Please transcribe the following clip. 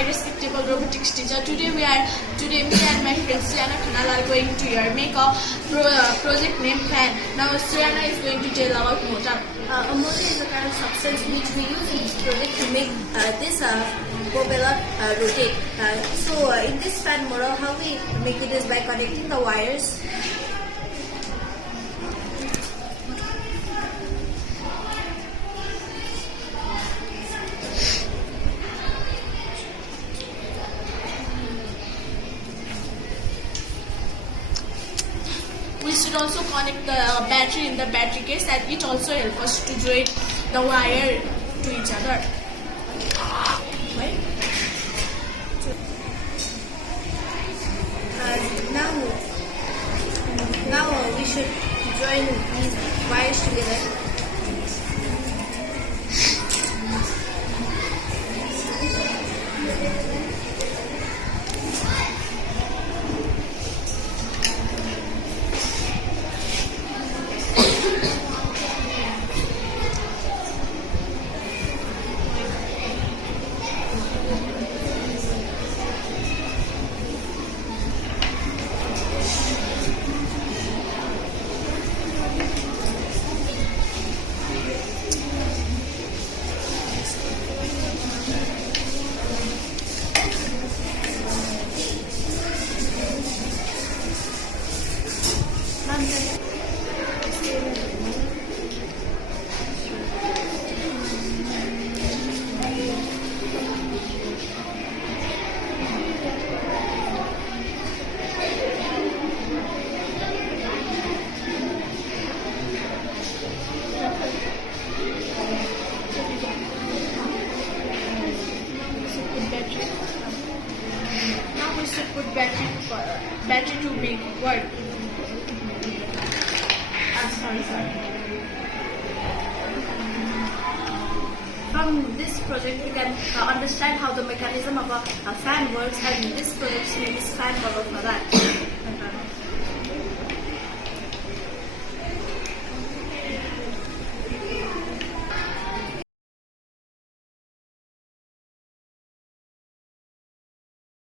my respectable robotics teacher. Today me and my friend Sriana Khanal are going to make a project named fan. Now Sriana is going to tell about motor. A motor is a kind of substance which we use in this project to make this propeller rotate. So in this fan motor, how we make it is by connecting the wires. We should also connect the battery in the battery case, and it also helps us to join the wire to each other. Right? Now we should join these wires together. Now we should put battery to make it work. Sorry. From this project, we can understand how the mechanism of a fan works, and this project is fan motor for that.